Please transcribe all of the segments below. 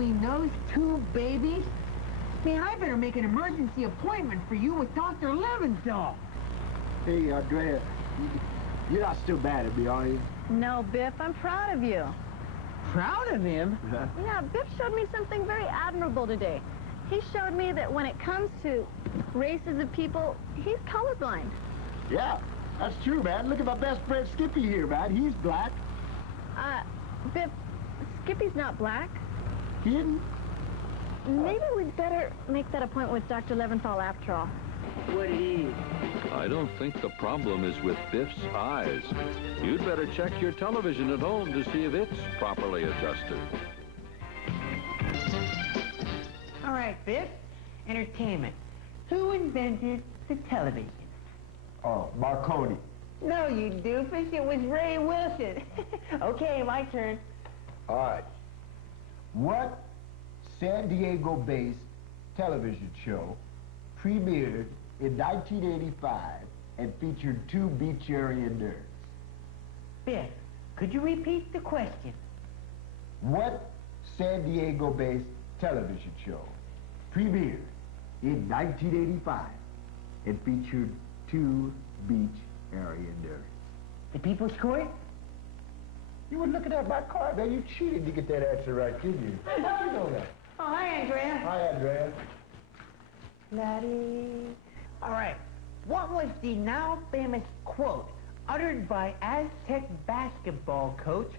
between those two babies? Man, I better make an emergency appointment for you with Dr. Leventhal. Hey, Andrea, you're not still mad at me, are you? No, Biff, I'm proud of you. Proud of him? Yeah, Biff showed me something very admirable today. He showed me that when it comes to races of people, he's colorblind. Yeah, that's true, man. Look at my best friend Skippy here, man. He's black. Biff, Skippy's not black. Kidding? Maybe we'd better make that appointment with Dr. Leventhal after all. What it is? I don't think the problem is with Biff's eyes. You'd better check your television at home to see if it's properly adjusted. All right, Biff. Entertainment. Who invented the television? Oh, Marconi. No, you doofus. It was Ray Wilson. Okay, my turn. All right. What San Diego-based television show premiered in 1985 and featured two beach area nerds? Biff, could you repeat the question? What San Diego-based television show premiered in 1985 and featured two beach area nerds? The People's Court? You were looking at my card, man. You cheated to get that answer right, didn't you? How you know that? Oh, hi, Andrea. Hi, Andrea. Laddie. All right. What was the now famous quote uttered by Aztec basketball coach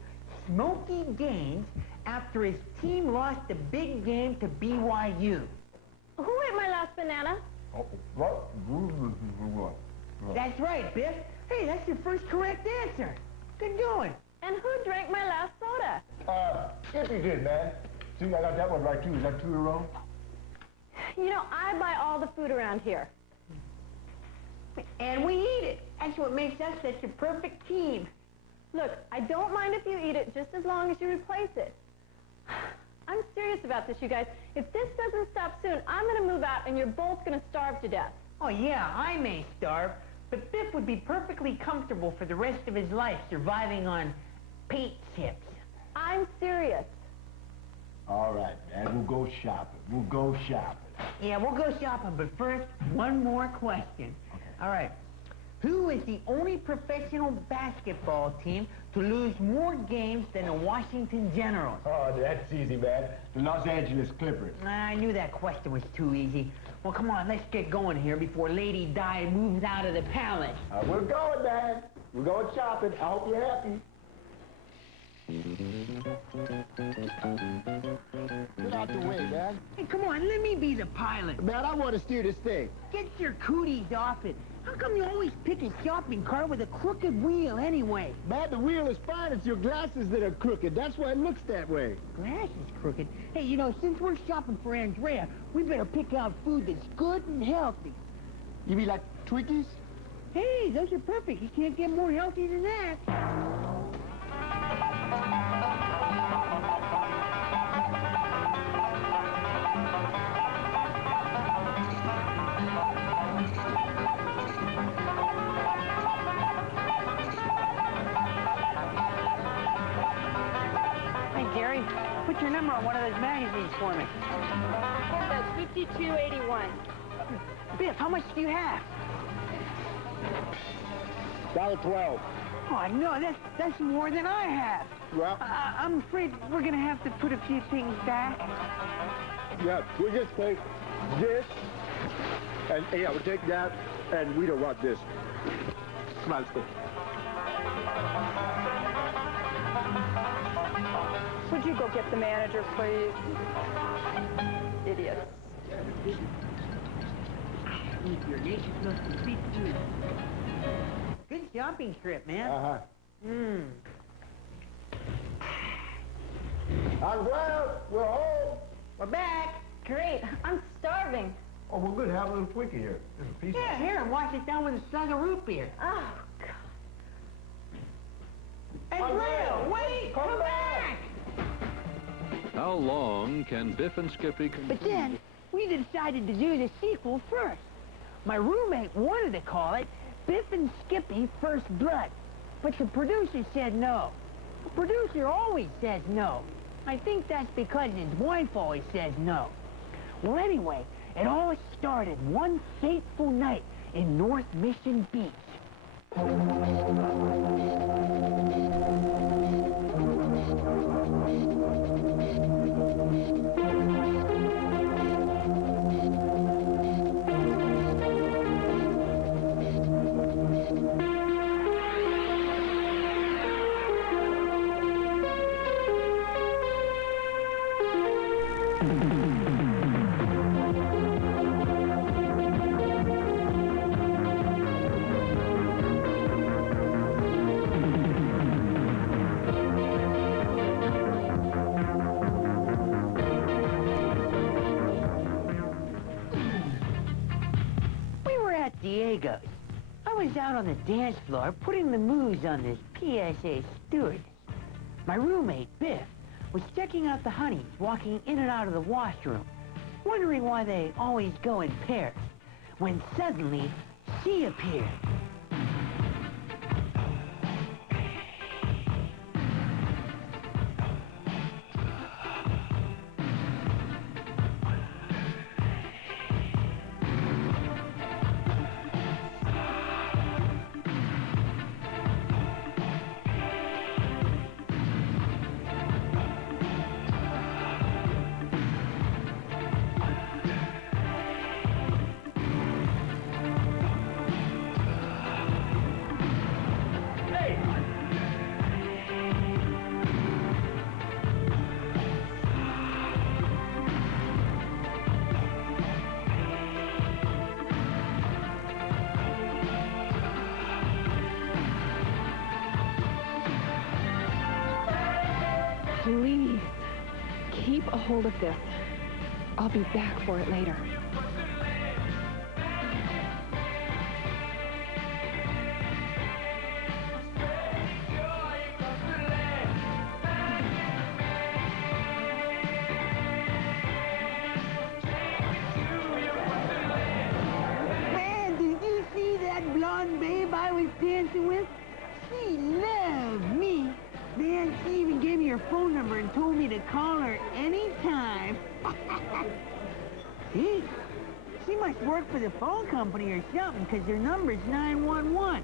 Smokey Gaines after his team lost the big game to BYU? Who ate my last banana? Oh, what? That's right, Biff. Hey, that's your first correct answer. Good going. And who drank my last soda? Skippy did, man. See, I got that one right, too. Is that 2 in a row? You know, I buy all the food around here. And we eat it. That's what makes us such a perfect team. Look, I don't mind if you eat it, just as long as you replace it. I'm serious about this, you guys. If this doesn't stop soon, I'm going to move out, and you're both going to starve to death. Oh, yeah, I may starve, but Biff would be perfectly comfortable for the rest of his life surviving on paint chips. I'm serious. All right, man. We'll go shopping. We'll go shopping. Yeah, we'll go shopping, but first, one more question. Okay. All right. Who is the only professional basketball team to lose more games than the Washington Generals? Oh, that's easy, man. The Los Angeles Clippers. I knew that question was too easy. Well, come on, let's get going here before Lady Di moves out of the palace. We're going, man. We're going shopping. I hope you're happy. Get out the way, man. Hey, come on, let me be the pilot. Man, I want to steer this thing. Get your cooties off it. How come you always pick a shopping cart with a crooked wheel anyway? Man, the wheel is fine. It's your glasses that are crooked. That's why it looks that way. Glasses crooked? Hey, you know, since we're shopping for Andrea, we better pick out food that's good and healthy. You mean like Twinkies? Hey, those are perfect. You can't get more healthy than that. Gary, put your number on one of those magazines for me. That's 5281. Biff, how much do you have? $1.12. Oh, no, that's more than I have. Well, I'm afraid we're going to have to put a few things back. yeah, we'll just take this, and yeah, we'll take that, and we don't want this. Come on, let's go. Would you go get the manager, please? Idiots. Your nature's supposed to speak to you. Good shopping trip, man. Well, we're home. We're back. Great. I'm starving. Oh, we're good. Have a little Twinkie here. There's a piece. Yeah, here, wash it down with a slug of root beer. Oh, God. Andrea, wait! Come back! How long can Biff and Skippy But then, we decided to do the sequel first. My roommate wanted to call it Biff and Skippy First Blood, but the producer said no. The producer always says no. I think that's because his wife always says no. Well, anyway, it all started one fateful night in North Mission Beach. Diego's. I was out on the dance floor putting the moves on this PSA stewardess. My roommate, Biff, was checking out the honeys walking in and out of the washroom, wondering why they always go in pairs, when suddenly she appeared. Please, keep a hold of this. I'll be back for it later. Man, did you see that blonde babe I was dancing with? She loved me. Man, she even gave me her phone number and told me to call her anytime. Gee, she must work for the phone company or something, because her number's 911.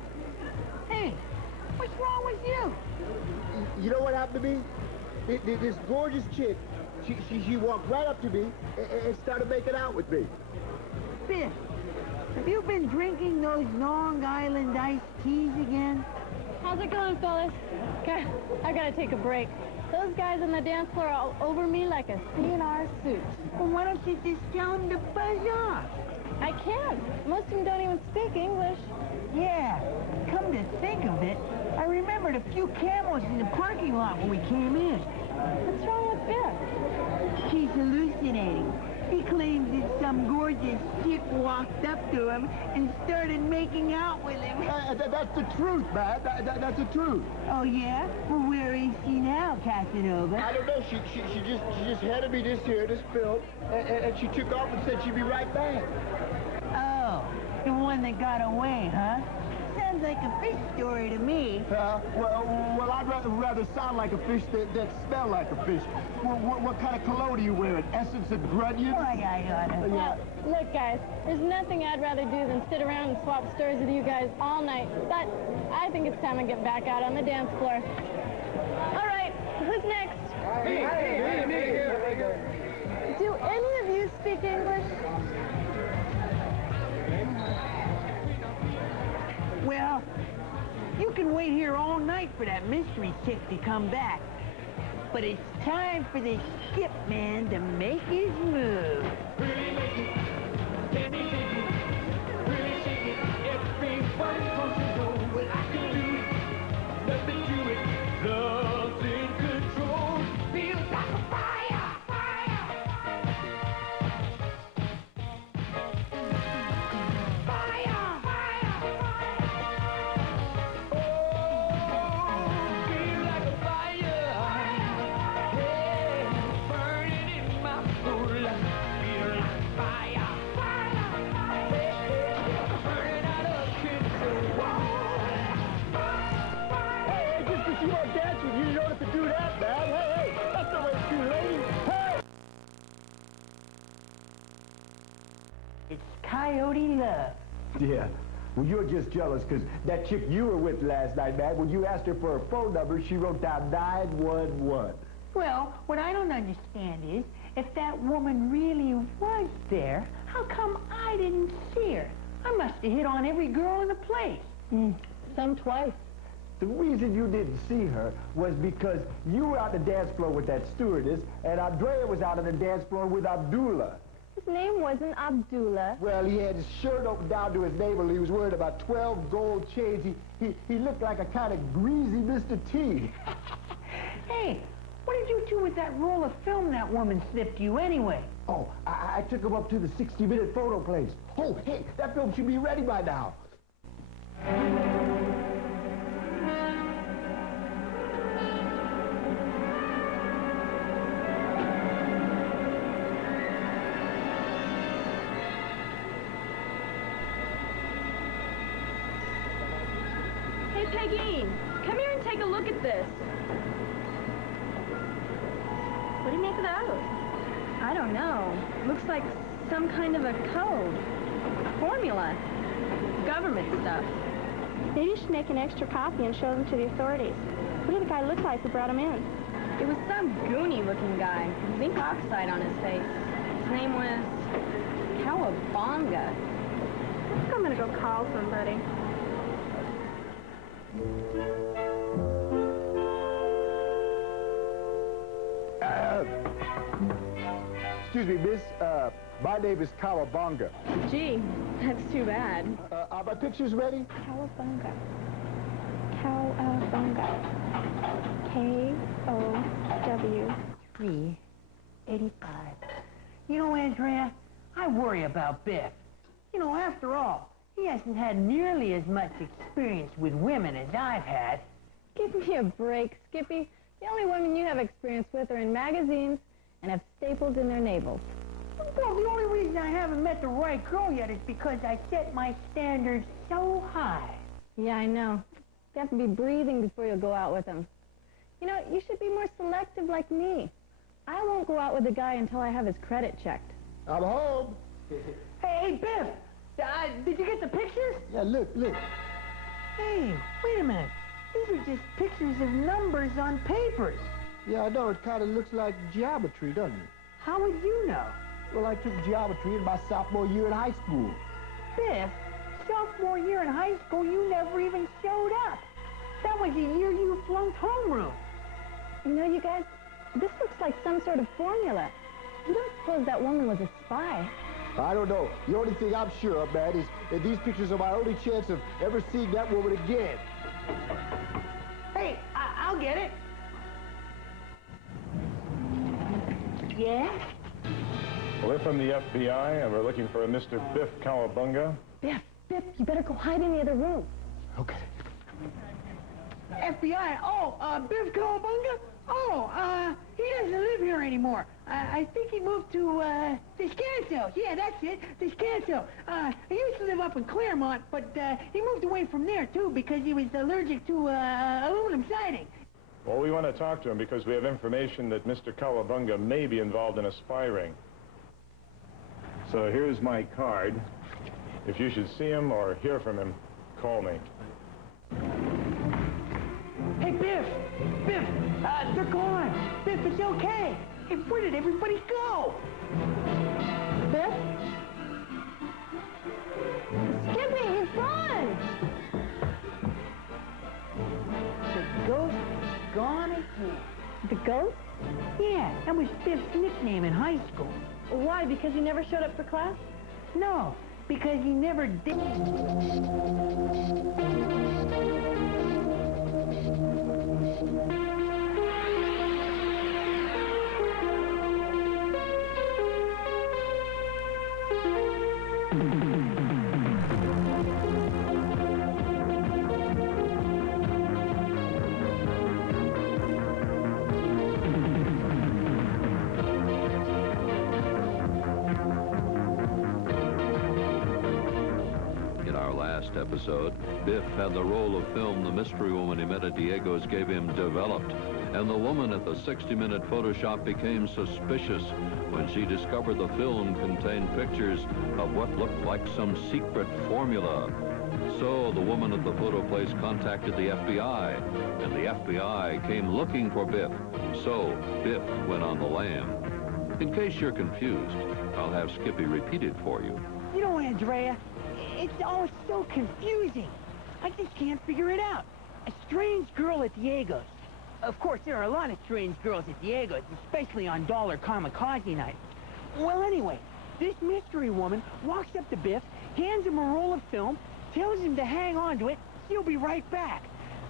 Hey, what's wrong with you? You know what happened to me? This gorgeous chick, she walked right up to me and started making out with me. Biff, have you been drinking those Long Island iced teas again? How's it going, fellas? I gotta take a break. Those guys on the dance floor are all over me like a CNR suit. Well, why don't you just tell them to buzz off? I can't. Most of them don't even speak English. Yeah, come to think of it, I remembered a few camels in the parking lot when we came in. What's wrong with Biff? She's hallucinating. He claims that some gorgeous chick walked up to him and started making out with him. That's the truth, man. That's the truth. Oh, yeah? Well, where is she now, Casanova? I don't know. She just handed me this film, and she took off and said she'd be right back. Oh, the one that got away, huh? Sounds like a fish story to me. Well, I'd rather sound like a fish that smell like a fish. What kind of cologne are you wearing? Essence and Grunion? Why, I oughta. Well, look, guys, there's nothing I'd rather do than sit around and swap stories with you guys all night. But I think it's time to get back out on the dance floor. All right, who's next? Do any of you speak English? Well, you can wait here all night for that mystery chick to come back. But it's time for the skip man to make his move. Fire! coyote love. Yeah. Well, you're just jealous because that chick you were with last night, man, when you asked her for her phone number, she wrote down 911. Well, what I don't understand is, if that woman really was there, how come I didn't see her? I must have hit on every girl in the place. Some twice. The reason you didn't see her was because you were out the dance floor with that stewardess, and Andrea was out on the dance floor with Abdullah. His name wasn't Abdullah. Well, he had his shirt open down to his navel. He was wearing about 12 gold chains. He looked like a kind of greasy Mr. T. Hey, what did you do with that roll of film that woman slipped you anyway? Oh, I took him up to the 60-minute photo place. Oh, hey, that film should be ready by now. Hey, Peggy, come here and take a look at this. What do you make of those? I don't know. Looks like some kind of a code. Formula. Government stuff. Maybe you should make an extra copy and show them to the authorities. What did the guy look like who brought him in? It was some goony-looking guy. Zinc oxide on his face. His name was Cowabunga. I think I'm gonna go call somebody. Excuse me, miss. My name is Cowabunga. Gee, that's too bad. Are my pictures ready? Cowabunga. Cowabunga. K-O-W. 385. You know, Andrea, I worry about Biff. You know, after all, he hasn't had nearly as much experience with women as I've had. Give me a break, Skippy. The only women you have experience with are in magazines and have staples in their navels. Well, the only reason I haven't met the right girl yet is because I set my standards so high. Yeah, I know. You have to be breathing before you go out with them. You know, you should be more selective like me. I won't go out with a guy until I have his credit checked. I'm home. Hey, Biff! Did you get the pictures? Yeah, look. Hey, wait a minute. These are just pictures of numbers on papers. Yeah, I know. It kind of looks like geometry, doesn't it? How would you know? Well, I took geometry in my sophomore year in high school. Biff, sophomore year in high school, you never even showed up. That was the year you flunked homeroom. You know, you guys, this looks like some sort of formula. You don't suppose that woman was a spy? I don't know. The only thing I'm sure of, man, is that these pictures are my only chance of ever seeing that woman again. Hey, I'll get it. Yeah? We're from the FBI, and we're looking for a Mr. Biff Cowabunga. Biff, you better go hide in the other room. Okay. FBI? Oh, Biff Cowabunga? Oh, he doesn't live here anymore. I think he moved to, Descanso. Yeah, that's it, Descanso. He used to live up in Claremont, but, he moved away from there, too, because he was allergic to, aluminum siding. Well, we want to talk to him because we have information that Mr. Cowabunga may be involved in a spy ring. So here's my card. If you should see him or hear from him, call me. Hey, Biff! They're gone! Biff, it's okay! Hey, where did everybody go? Biff? Skippy, he's gone! The ghost gone again. The ghost? Yeah, that was Biff's nickname in high school. Why, because he never showed up for class? No, because he never did. Episode, Biff had the roll of film the mystery woman he met at Diego's gave him developed, And the woman at the 60-minute photo shop became suspicious when she discovered the film contained pictures of what looked like some secret formula. So the woman at the photo place contacted the FBI, and the FBI came looking for Biff. So Biff went on the lam. In case you're confused, I'll have Skippy repeat it for you. You know, Andrea, it's all so confusing. I just can't figure it out. A strange girl at Diego's. Of course, there are a lot of strange girls at Diego's, especially on Dollar Kamikaze night. Well, anyway, this mystery woman walks up to Biff, hands him a roll of film, tells him to hang on to it. She'll be right back.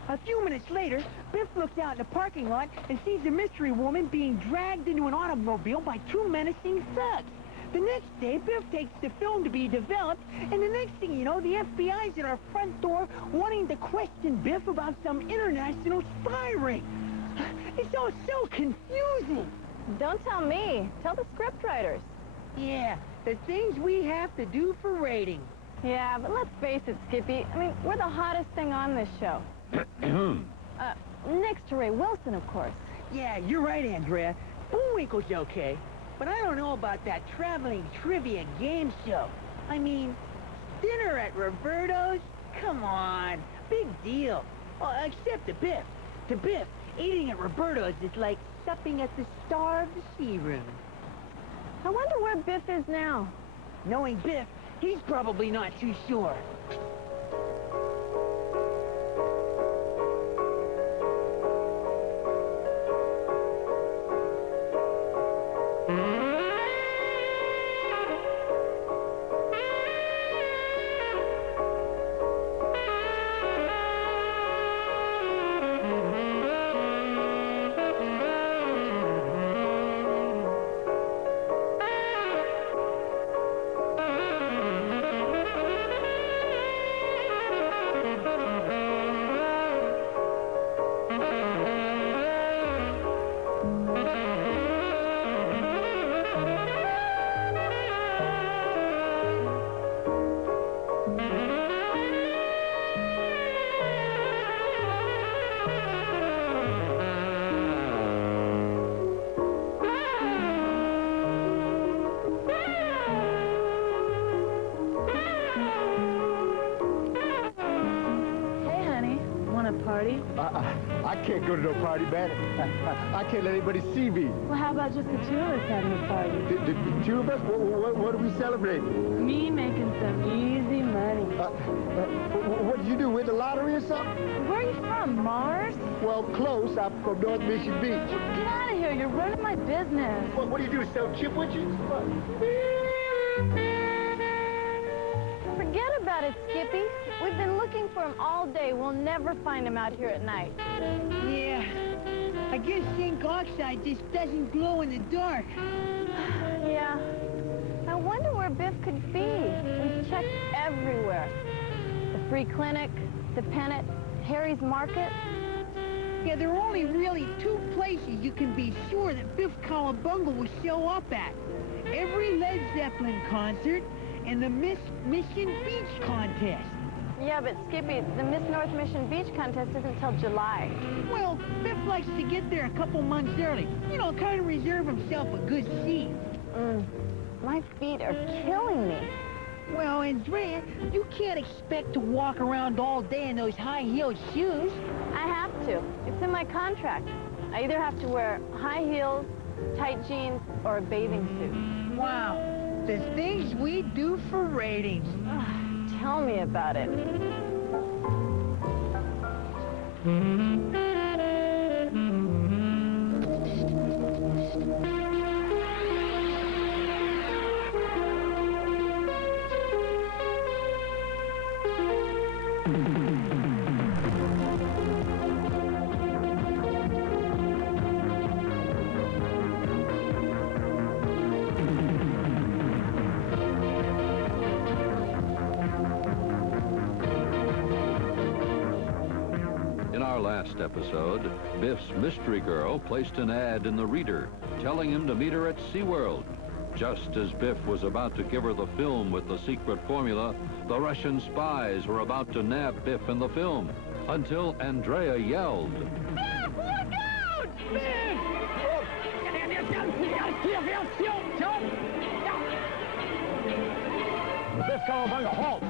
A few minutes later, Biff looks out in the parking lot and sees the mystery woman being dragged into an automobile by two menacing thugs. The next day, Biff takes the film to be developed, and the next thing you know, the FBI's at our front door wanting to question Biff about some international spy ring. It's all so confusing. Don't tell me. Tell the scriptwriters. Yeah, the things we have to do for ratings. Yeah, but let's face it, Skippy. I mean, we're the hottest thing on this show. Next to Ray Wilson, of course. Yeah, you're right, Andrea. Bullwinkle's okay. But I don't know about that traveling trivia game show. I mean, dinner at Roberto's? Come on, big deal. Oh, except to Biff. To Biff, eating at Roberto's is like supping at the Star of the Sea Room. I wonder where Biff is now. Knowing Biff, he's probably not too sure. I can't go to no party, man. I can't let anybody see me. Well, how about just the two of us having a party? The two of us? What are we celebrating? Me making some easy money. What did you do, win the lottery or something? Where are you from, Mars? Well, close. I'm from North Mission Beach. Get out of here. You're running my business. What do you do, sell chipwitches? Forget about it, Skippy. We've been looking for him all day. We'll never find him out here at night. Yeah, I guess zinc oxide just doesn't glow in the dark. Yeah. I wonder where Biff could be. We've checked everywhere. The free clinic, the Pennant, Harry's Market. Yeah, there are only really two places you can be sure that Biff Cowabunga will show up at. Every Led Zeppelin concert and the Miss Mission Beach contest. Yeah, but Skippy, the Miss North Mission Beach contest isn't till July. Well, Biff likes to get there a couple months early. You know, kind of reserve himself a good seat. My feet are killing me. Well, Andrea, you can't expect to walk around all day in those high-heeled shoes. I have to. It's in my contract. I either have to wear high heels, tight jeans, or a bathing suit. Wow, the things we do for ratings. Tell me about it. Last episode, Biff's mystery girl placed an ad in the Reader telling him to meet her at SeaWorld. Just as Biff was about to give her the film with the secret formula, the Russian spies were about to nab Biff in the film until Andrea yelled, Biff, look out! Biff Calabunga, halt!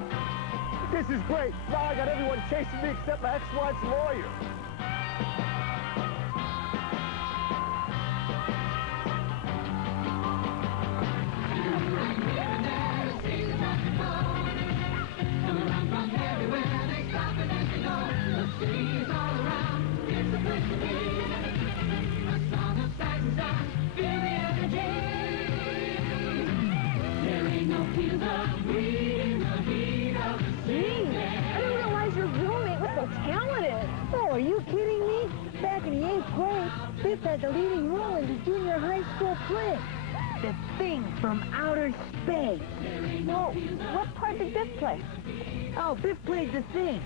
This is great. Now I got everyone chasing me except my ex-wife's lawyer. Oh, are you kidding me? Back in the 8th grade, Biff had the leading role in the junior high school play. The Thing from Outer Space. Well, what part did Biff play? Oh, Biff played the Thing.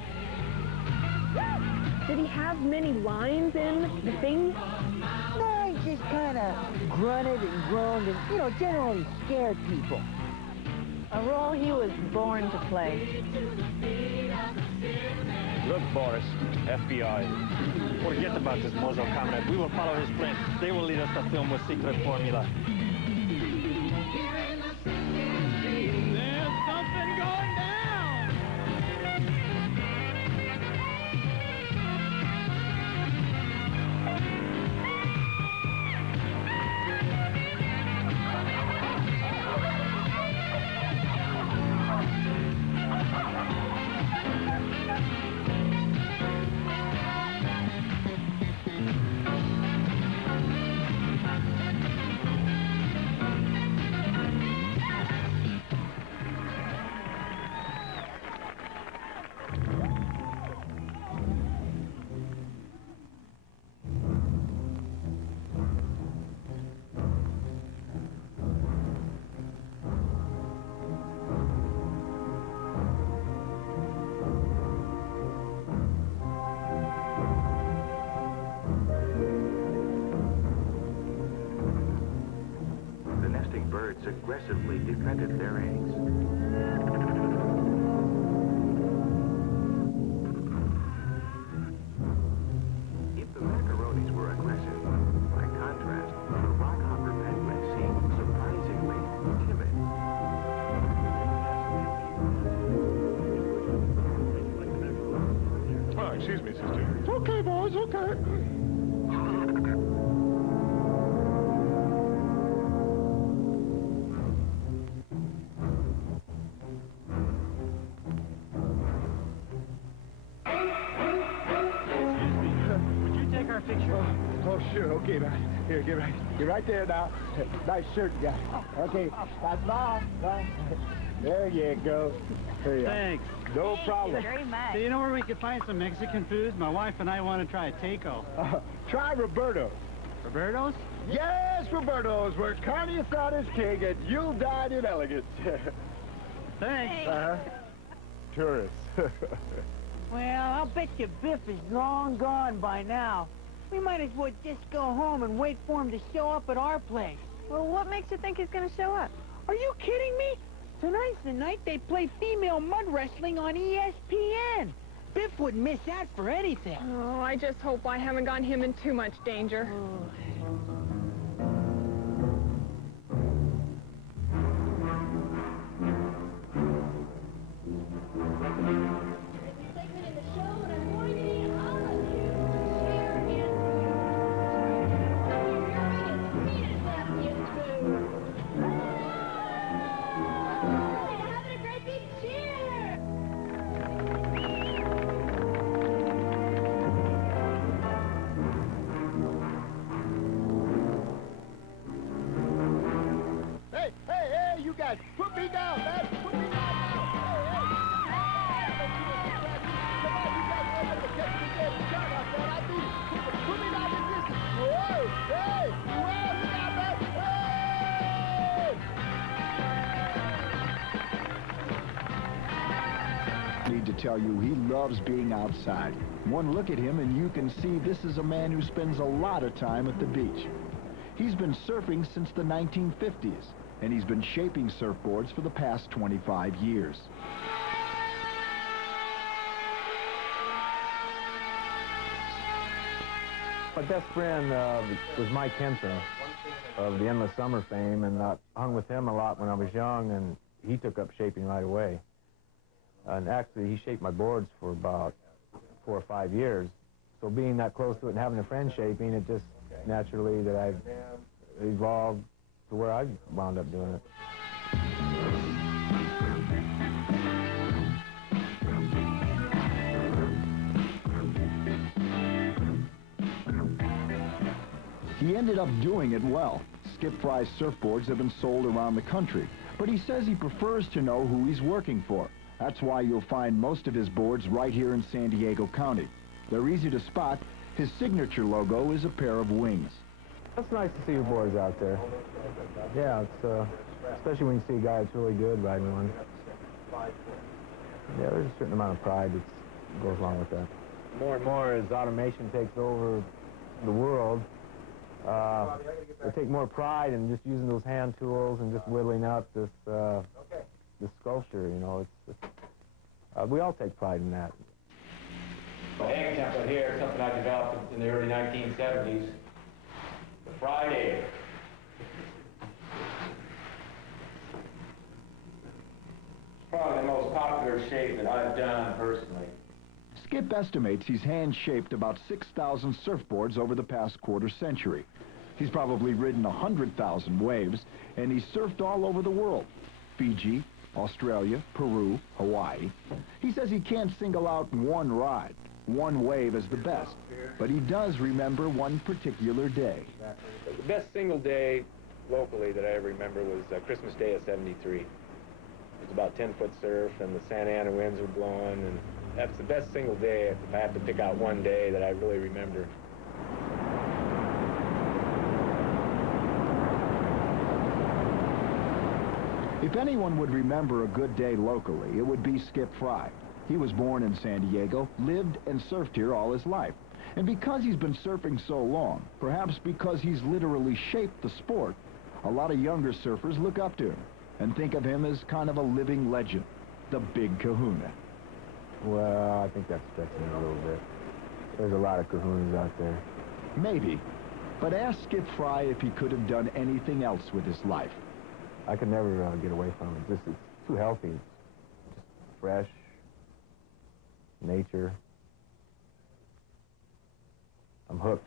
Did he have many lines in The Thing? No, he just kind of grunted and groaned and, you know, generally scared people. A role he was born to play. Look, Boris, FBI. Forget about this Mozo comrade. We will follow his plan. They will lead us to film with secret formula. There's something going down! Birds aggressively defended their eggs. If the macaronis were aggressive, by contrast, the rockhopper penguin seemed surprisingly timid. Oh, excuse me, sister. It's okay, boys, okay. Oh, sure. Okay, man. Here, get right there now. Nice shirt, guy. Okay, that's all. There you go. There you Thanks. No problem. Very much. Do you know where we could find some Mexican foods? My wife and I want to try a taco. Try Roberto. Roberto's? Yes, Roberto's, where carne asada is king and you'll dine in elegance. Thanks. Tourists. Well, I'll bet you Biff is long gone by now. We might as well just go home and wait for him to show up at our place. Well, what makes you think he's going to show up? Are you kidding me? Tonight's the night they play female mud wrestling on ESPN. Biff wouldn't miss that for anything. Oh, I just hope I haven't gotten him in too much danger. Put me down, man. Put me down now. Hey, come on, you guys want to catch me dead shot out there. I need it. Put me down in distance. Whoa, hey, whoa, you got that? Hey! I need to tell you, he loves being outside. One look at him and you can see this is a man who spends a lot of time at the beach. He's been surfing since the 1950s. And he's been shaping surfboards for the past 25 years. My best friend was Mike Henson. of the Endless Summer fame, and hung with him a lot when I was young, and he took up shaping right away. And actually, he shaped my boards for about 4 or 5 years. So being that close to it and having a friend shaping, it just naturally that I've evolved to where I wound up doing it. He ended up doing it well. Skip Fry's surfboards have been sold around the country, but he says he prefers to know who he's working for. That's why you'll find most of his boards right here in San Diego County. They're easy to spot. His signature logo is a pair of wings. It's nice to see your boards out there. Yeah, it's especially when you see a guy that's really good riding one. Yeah, there's a certain amount of pride that goes along with that. More and more as automation takes over the world, they take more pride in just using those hand tools and just whittling out this sculpture, you know. We all take pride in that. The egg template here is something I developed in the early 1970s. The fried egg. It's probably the most popular shape that I've done personally. Skip estimates he's hand-shaped about 6,000 surfboards over the past quarter century. He's probably ridden 100,000 waves, and he's surfed all over the world. Fiji, Australia, Peru, Hawaii. He says he can't single out one ride, one wave as the best, but he does remember one particular day. The best single day locally that I ever remember was Christmas Day of '73. It was about 10-foot surf, and the Santa Ana winds were blowing, and that's the best single day if I have to pick out one day that I really remember. If anyone would remember a good day locally, it would be Skip Fry. He was born in San Diego, lived and surfed here all his life. And because he's been surfing so long, perhaps because he's literally shaped the sport, a lot of younger surfers look up to him and think of him as kind of a living legend, the Big Kahuna. Well, I think that's stretching it a little bit. There's a lot of kahunas out there. Maybe. But ask Skip Fry if he could have done anything else with his life. I could never get away from it. It's too healthy. Just fresh, nature. I'm hooked.